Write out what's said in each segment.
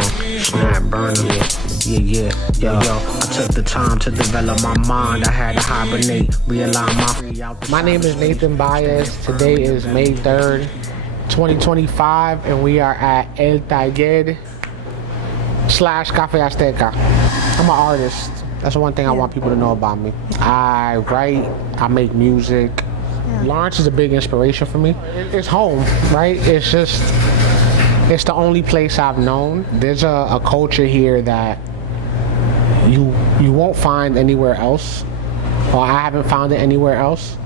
Snap, burn them. Yeah. Yo. I took the time to develop my mind. I had to hibernate, realign My name is Nathan Baez. Today is May 3rd, 2025, and we are at El Taller / Cafe Azteca. I'm an artist. That's one thing I want people to know about me. I write, I make music. Lawrence is a big inspiration for me. It's home, right? It's the only place I've known. There's a culture here that you won't find anywhere else, or I haven't found it anywhere else.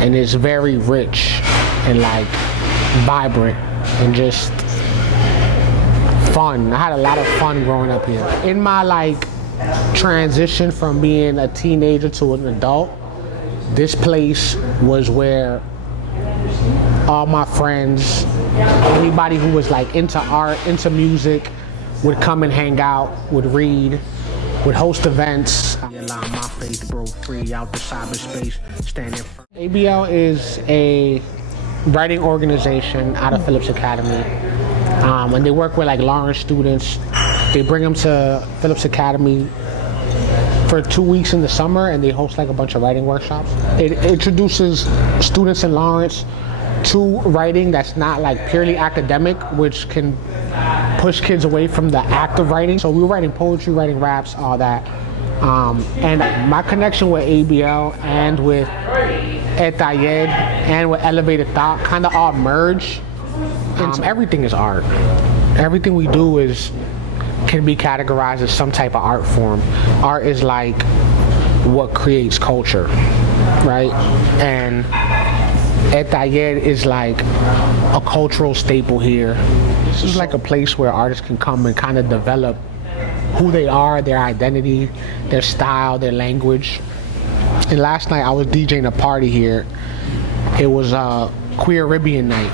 And it's very rich and like vibrant and just fun. I had a lot of fun growing up here. In my like transition from being a teenager to an adult, this place was where all my friends, anybody who was like into art, into music, would come and hang out, would read, would host events. My faith broke free out the cyberspace, standing. ABL is a writing organization out of Phillips Academy, and they work with like Lawrence students. They bring them to Phillips Academy for 2 weeks in the summer, and they host like a bunch of writing workshops. It introduces students in Lawrence to writing that's not like purely academic, which can push kids away from the act of writing. So we were writing poetry, writing raps, all that. And my connection with ABL and with El Taller and with Elevated Thought kind of all merge. Everything is art. Everything we do can be categorized as some type of art form. Art is like what creates culture, right? And El Taller is like a cultural staple here. This is like a place where artists can come and kind of develop who they are, their identity, their style, their language. And last night I was DJing a party here. It was a Queer Caribbean night.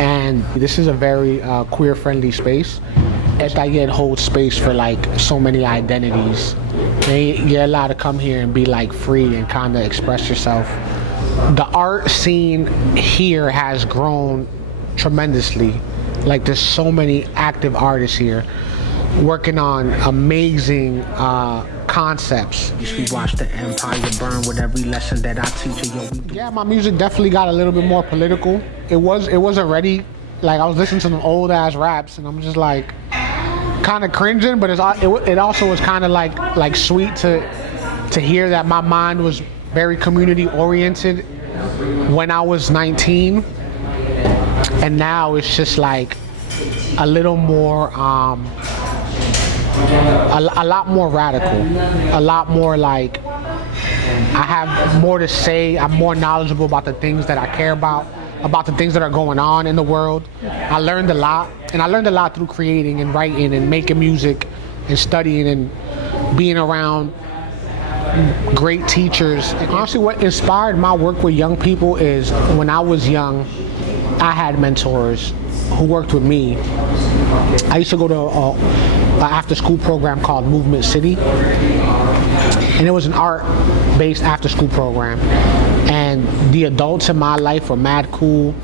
And this is a very queer-friendly space. El Taller holds space for like so many identities. And you're allowed to come here and be like free and kind of express yourself. The art scene here has grown tremendously. Like there's so many active artists here working on amazing concepts. We watch the empire burn with every lesson that I teach you. Yeah, my music definitely got a little bit more political. It was already like I was listening to some old ass raps, and I'm just like kind of cringing, but it also was kind of like sweet to hear that my mind was very community oriented when I was 19, and now it's just like a little more a lot more radical, a lot more like I have more to say. I'm more knowledgeable about the things that I care about the things that are going on in the world. I learned a lot, and I learned a lot through creating and writing and making music and studying and being around great teachers. And honestly, what inspired my work with young people is when I was young, I had mentors who worked with me. I used to go to an after-school program called Movement City, and it was an art-based after-school program. And the adults in my life were mad cool.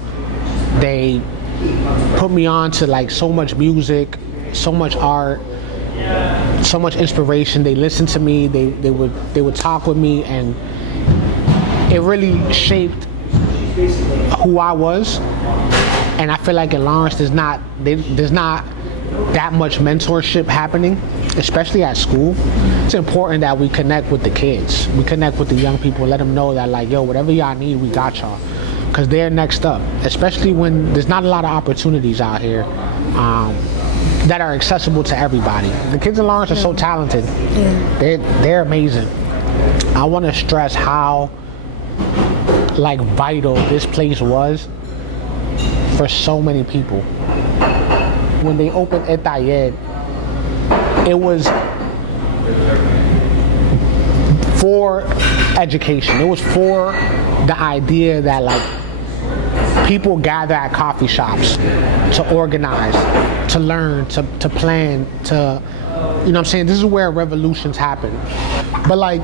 They put me on to like so much music, so much art, so much inspiration. They listened to me. They would talk with me, and it really shaped who I was. And I feel like in Lawrence there's not that much mentorship happening, especially at school. It's important that we connect with the kids. We connect with the young people, let them know that like, yo, whatever y'all need, we got y'all. Because they're next up, especially when there's not a lot of opportunities out here that are accessible to everybody. The kids in Lawrence are so talented. They're amazing. I want to stress how like vital this place was for so many people. When they opened El Taller, it was for education. It was for the idea that like people gather at coffee shops to organize, to learn, to plan, to, you know what I'm saying? This is where revolutions happen. But like,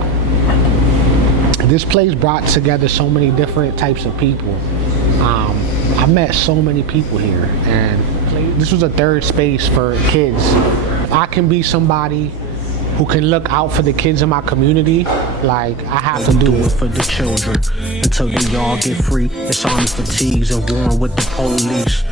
this place brought together so many different types of people. I met so many people here, and this was a third space for kids. If I can be somebody who can look out for the kids in my community, like, I have to do it for the children until they all get free. It's army fatigues and warring with the police.